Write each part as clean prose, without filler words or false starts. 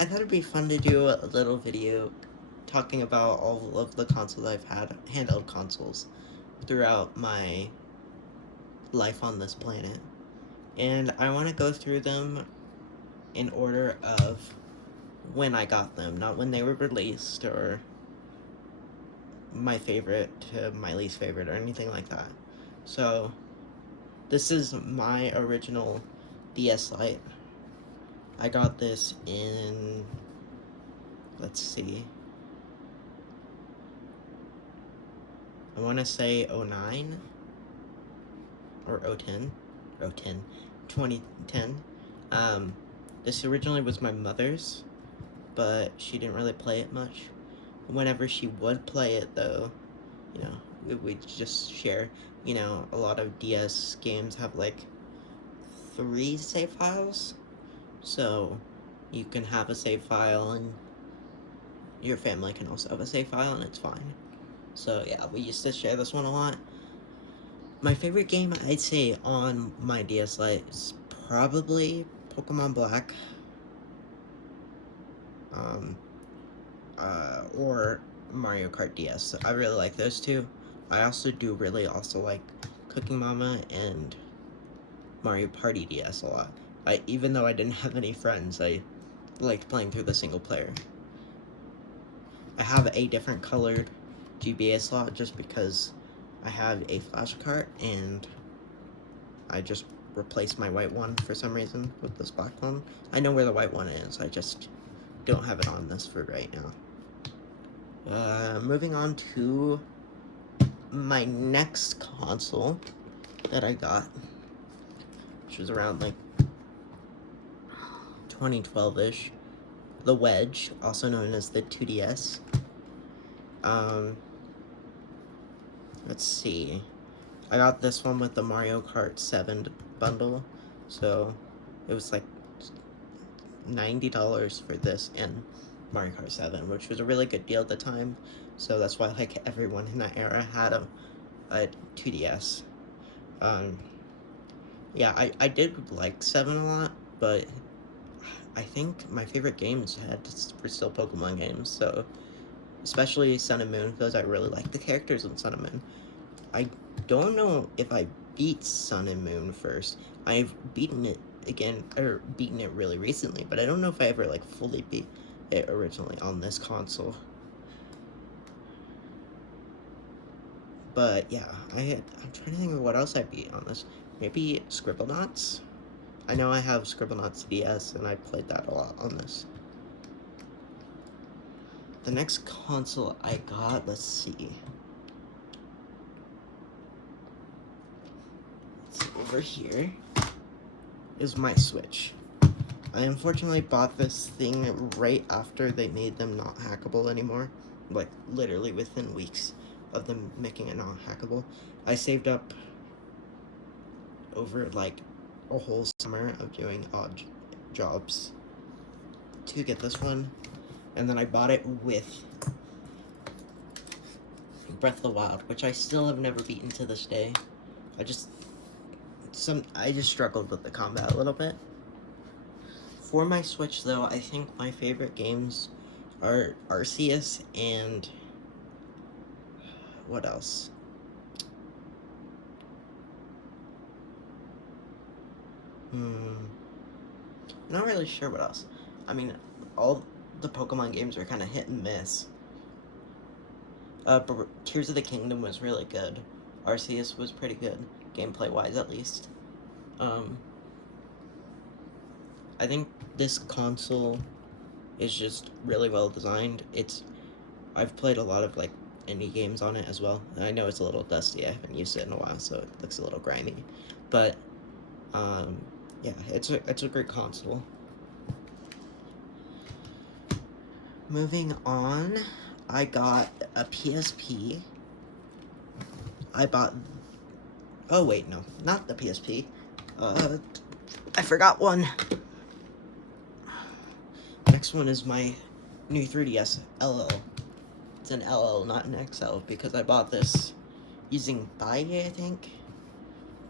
I thought it'd be fun to do a little video talking about all of the consoles I've had, handheld consoles, throughout my life on this planet. And I want to go through them in order of when I got them, not when they were released or my favorite to my least favorite or anything like that. So, this is my original DS Lite. I got this in, let's see, I want to say 09 or 010, 2010. This originally was my mother's, but she didn't really play it much. Whenever she would play it, though, you know, we'd just share. You know, a lot of DS games have like 3 save files, so you can have a save file and your family can also have a save file, and it's fine. So yeah, we used to share this one a lot. My favorite game, I'd say, on my DS Lite is probably Pokemon Black, or Mario Kart DS. I really like those two. I also do really also like Cooking Mama and Mario Party DS a lot. Even though I didn't have any friends, I liked playing through the single player. I have a different colored GBA slot just because I have a flash cart and I just replaced my white one for some reason with this black one. I know where the white one is, I just don't have it on this for right now. Moving on to my next console that I got, which was around like 2012-ish, the Wedge, also known as the 2DS. Let's see. I got this one with the Mario Kart 7 bundle, so it was like $90 for this and Mario Kart 7, which was a really good deal at the time, so that's why like everyone in that era had a 2DS. Yeah, I did like 7 a lot, but I think my favorite games were still Pokemon games, so especially Sun and Moon, because I really like the characters in Sun and Moon. I don't know if I beat Sun and Moon first. I've beaten it again, or beaten it really recently, but I don't know if I ever like fully beat it originally on this console. But yeah, I'm trying to think of what else I beat on this. Maybe Scribblenauts? I know I have Scribblenauts DS, and I played that a lot on this. The next console I got, let's see. Over here is my Switch. I unfortunately bought this thing right after they made them not hackable anymore. Like, literally within weeks of them making it not hackable. I saved up over, like, a whole summer of doing odd jobs to get this one. And then I bought it with Breath of the Wild, which I still have never beaten to this day. I just struggled with the combat a little bit. For my Switch, though, I think my favorite games are Arceus and what else? Not really sure what else. I mean, all the Pokemon games are kind of hit and miss. But Tears of the Kingdom was really good. Arceus was pretty good, gameplay-wise at least. I think this console is just really well designed. I've played a lot of like indie games on it as well. And I know it's a little dusty. I haven't used it in a while, so it looks a little grimy. But yeah, it's a great console. Moving on, I got a PSP. Oh wait, no, not the PSP. I forgot one. Next one is my new 3DS LL. It's an LL, not an XL, because I bought this using Buy, I think.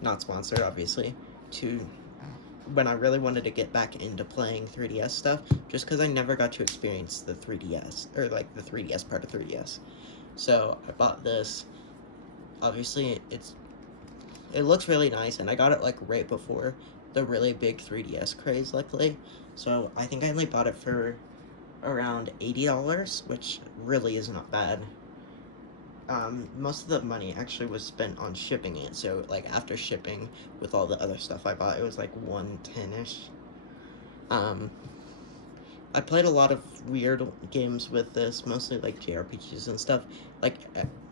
Not sponsored, obviously. To when I really wanted to get back into playing 3DS stuff, just because I never got to experience the 3DS, or like the 3DS part of 3DS. So I bought this. Obviously, it looks really nice, and I got it like right before the really big 3DS craze, luckily. So I think I only bought it for around $80, which really is not bad. Most of the money actually was spent on shipping it, so like after shipping with all the other stuff I bought, it was like 110-ish. I played a lot of weird games with this, mostly like JRPGs and stuff. Like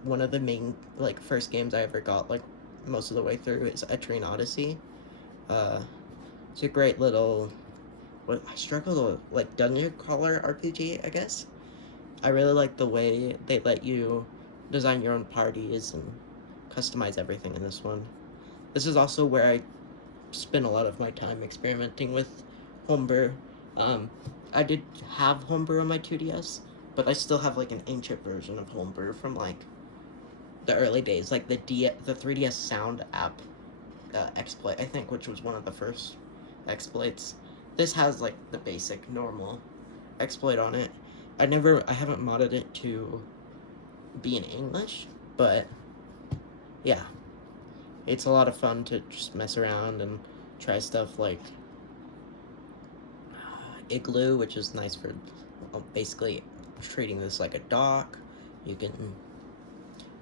one of the main like first games I ever got like most of the way through is Etrian Odyssey. It's a great little, what I struggle to like dungeon crawler RPG, I guess. I really like the way they let you design your own parties and customize everything in this one. This is also where I spend a lot of my time experimenting with homebrew. I did have homebrew on my 2DS, but I still have like an ancient version of homebrew from like the early days, like the 3DS Sound app exploit, I think, which was one of the first exploits. This has like the basic normal exploit on it. I haven't modded it to be in English, but yeah, it's a lot of fun to just mess around and try stuff like Igloo, which is nice for basically treating this like a dock. You can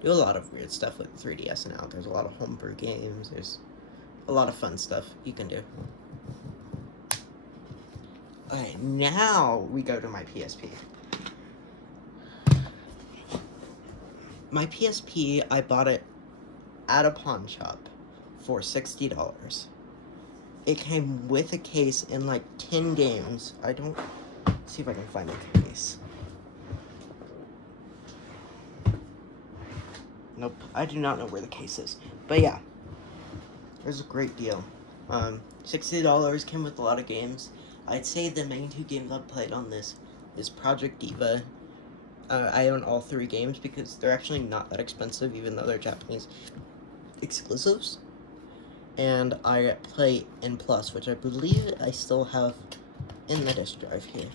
do a lot of weird stuff with 3DS now. There's a lot of homebrew games. There's a lot of fun stuff you can do. Alright, now we go to my PSP. My PSP, I bought it at a pawn shop for $60. It came with a case and like 10 games. Let's see if I can find the case. Nope, I do not know where the case is. But yeah, it was a great deal. $60 came with a lot of games. I'd say the main two games I've played on this is Project Diva. I own all 3 games because they're actually not that expensive, even though they're Japanese exclusives. And I play N+, which I believe I still have in the disk drive here.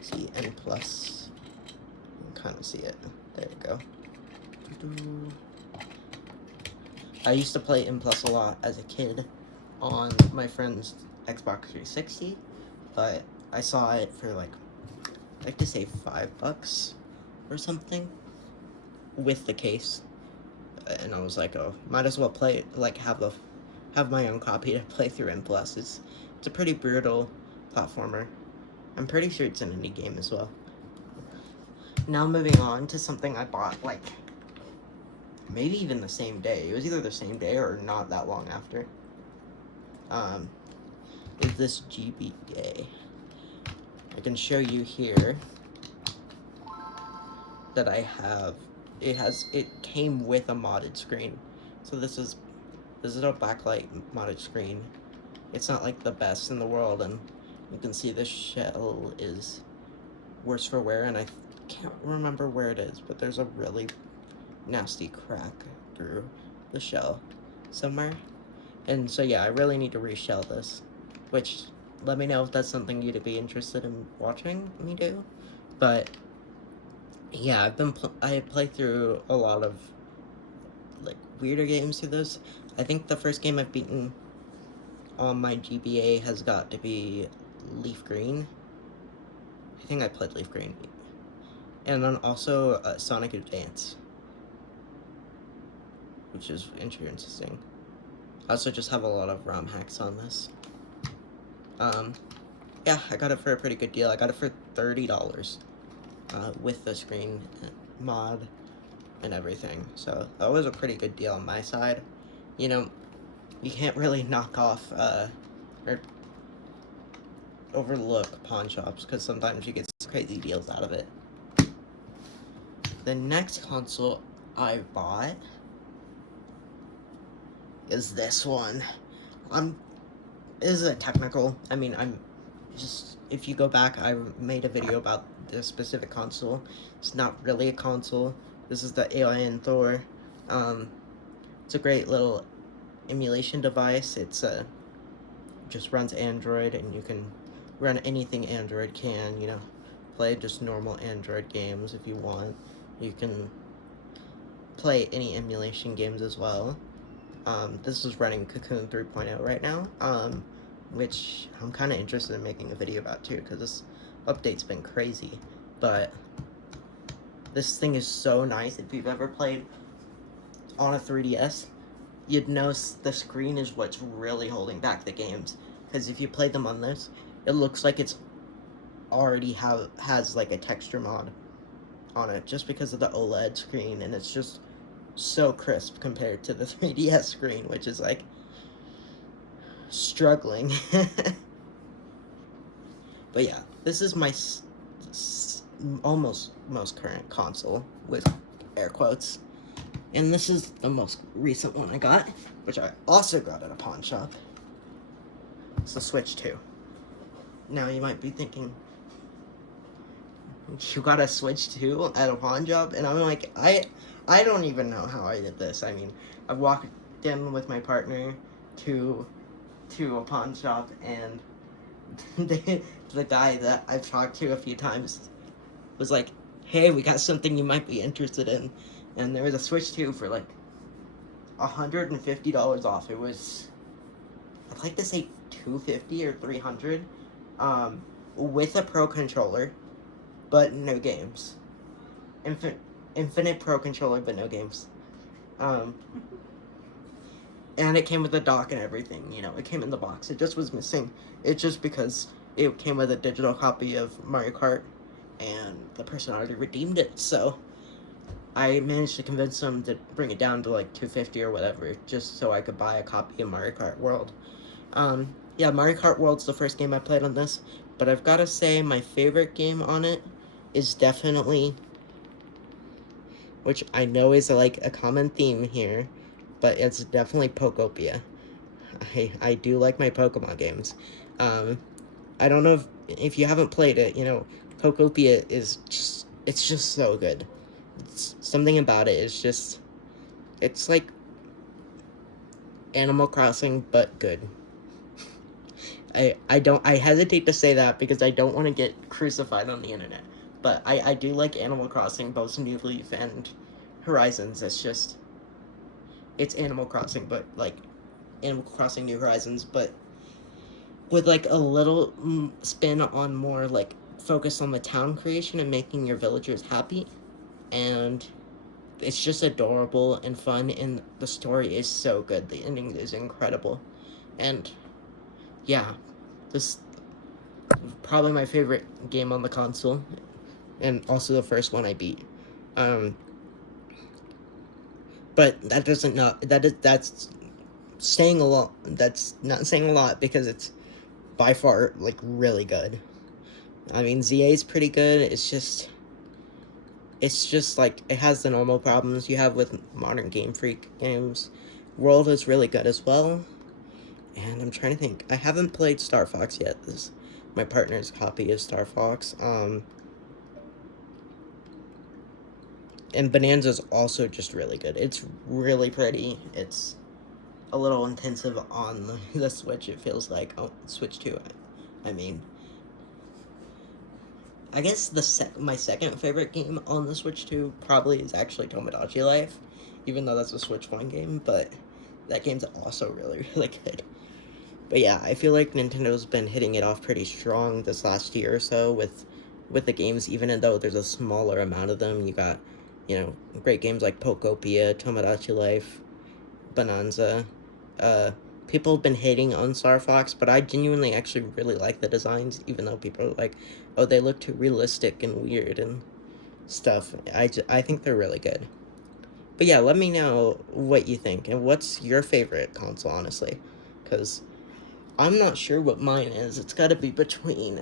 See, N+. You can kind of see it. There we go. I used to play N+ a lot as a kid on my friend's Xbox 360, but I saw it for like, I like to say $5 or something with the case, and I was like, oh, might as well play it, like have my own copy to play through N+. It's a pretty brutal platformer. I'm pretty sure it's an indie game as well. Now moving on to something I bought like maybe even the same day. It was either the same day or not that long after. Is this GBA. I can show you here that I have. It came with a modded screen. So this is a backlight modded screen. It's not like the best in the world, and you can see the shell is worse for wear, and I can't remember where it is, but there's a really nasty crack through the shell somewhere. And so yeah, I really need to reshell this, which, let me know if that's something you'd be interested in watching me do. But yeah, I play through a lot of like weirder games through this. I think the first game I've beaten on my GBA has got to be Leaf Green. I think I played Leaf Green. And then also Sonic Advance, which is interesting. I also just have a lot of ROM hacks on this. Yeah, I got it for a pretty good deal. I got it for $30 with the screen mod and everything. So that was a pretty good deal on my side. You know, you can't really knock off or overlook pawn shops because sometimes you get crazy deals out of it. The next console I bought is this one. This is a technical. I mean, if you go back, I made a video about this specific console. It's not really a console. This is the Alien Thor. It's a great little emulation device. It's just runs Android, and you can run anything Android can, you know, play just normal Android games if you want. You can play any emulation games as well. This is running Cocoon 3.0 right now, which I'm kind of interested in making a video about too, because this update's been crazy. But this thing is so nice. If you've ever played on a 3DS, you'd know the screen is what's really holding back the games. Because if you play them on this, it looks like it's already has like a texture mod on it, just because of the OLED screen, and it's just so crisp compared to the 3DS screen, which is like struggling. But yeah, this is my almost most current console, with air quotes. And this is the most recent one I got, which I also got at a pawn shop. It's the Switch 2. Now you might be thinking, you got a Switch 2 at a pawn shop? And I'm like, I don't even know how I did this. I mean, I walked in with my partner to a pawn shop, and the guy that I've talked to a few times was like, hey, we got something you might be interested in. And there was a Switch 2 for like $150 off. It was, I'd like to say $250 or $300, with a Pro controller, but no games. Infinite Pro controller, but no games. And it came with a dock and everything, you know, it came in the box. It just was missing. It's just because it came with a digital copy of Mario Kart, and the person already redeemed it, so I managed to convince them to bring it down to like $250 or whatever, just so I could buy a copy of Mario Kart World. Yeah, Mario Kart World's the first game I played on this, but I've got to say my favorite game on it is definitely, which I know is like a common theme here, but it's definitely Pokopia. I do like my Pokemon games. I don't know if you haven't played it, you know, Pokopia is just, it's just so good. It's, something about it is just, it's like Animal Crossing, but good. I hesitate to say that because I don't want to get crucified on the internet, but I do like Animal Crossing, both New Leaf and Horizons. It's just, it's Animal Crossing, but like Animal Crossing New Horizons, but with like a little spin on more like focus on the town creation and making your villagers happy. And it's just adorable and fun, and the story is so good. The ending is incredible. And yeah, this is probably my favorite game on the console, and also the first one I beat. But that doesn't know that's saying a lot. That's not saying a lot, because it's by far like really good. I mean, ZA is pretty good. It's just like, it has the normal problems you have with modern Game Freak games. World is really good as well. And I'm trying to think. I haven't played Star Fox yet. This is my partner's copy of Star Fox. And Bonanza's also just really good. It's really pretty. It's a little intensive on the Switch, it feels like. Oh, Switch 2, I mean. I guess my second favorite game on the Switch 2 probably is actually Tomodachi Life, even though that's a Switch 1 game, but that game's also really, really good. But yeah, I feel like Nintendo's been hitting it off pretty strong this last year or so with the games, even though there's a smaller amount of them. You got, you know, great games like Pokopia, Tomodachi Life, Bonanza. People have been hating on Star Fox, but I genuinely actually really like the designs, even though people are like, oh, they look too realistic and weird and stuff. I think they're really good. But yeah, let me know what you think, and what's your favorite console, honestly, because I'm not sure what mine is. It's got to be between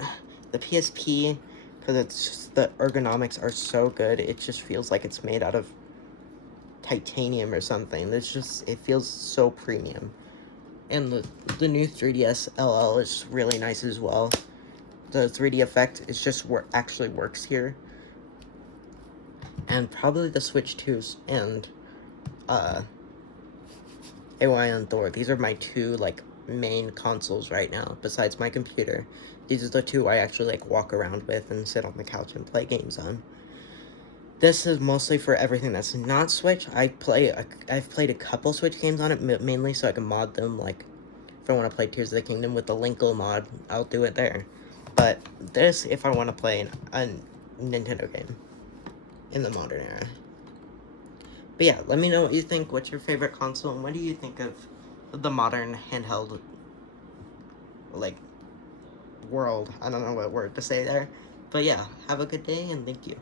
the PSP, because it's just, the ergonomics are so good, it just feels like it's made out of titanium or something. It's just, it feels so premium. And the new 3DS LL is really nice as well. The 3D effect is just actually works here. And probably the Switch 2s and AY and Thor. These are my two, like, main consoles right now, besides my computer. These are the two I actually, like, walk around with and sit on the couch and play games on. This is mostly for everything that's not Switch. I've played a couple Switch games on it, mainly so I can mod them, like, if I want to play Tears of the Kingdom with the Linkle mod, I'll do it there. But this, if I want to play a Nintendo game in the modern era. But yeah, let me know what you think. What's your favorite console, and what do you think of the modern handheld, like, world? I don't know what word to say there. But yeah, have a good day, and thank you.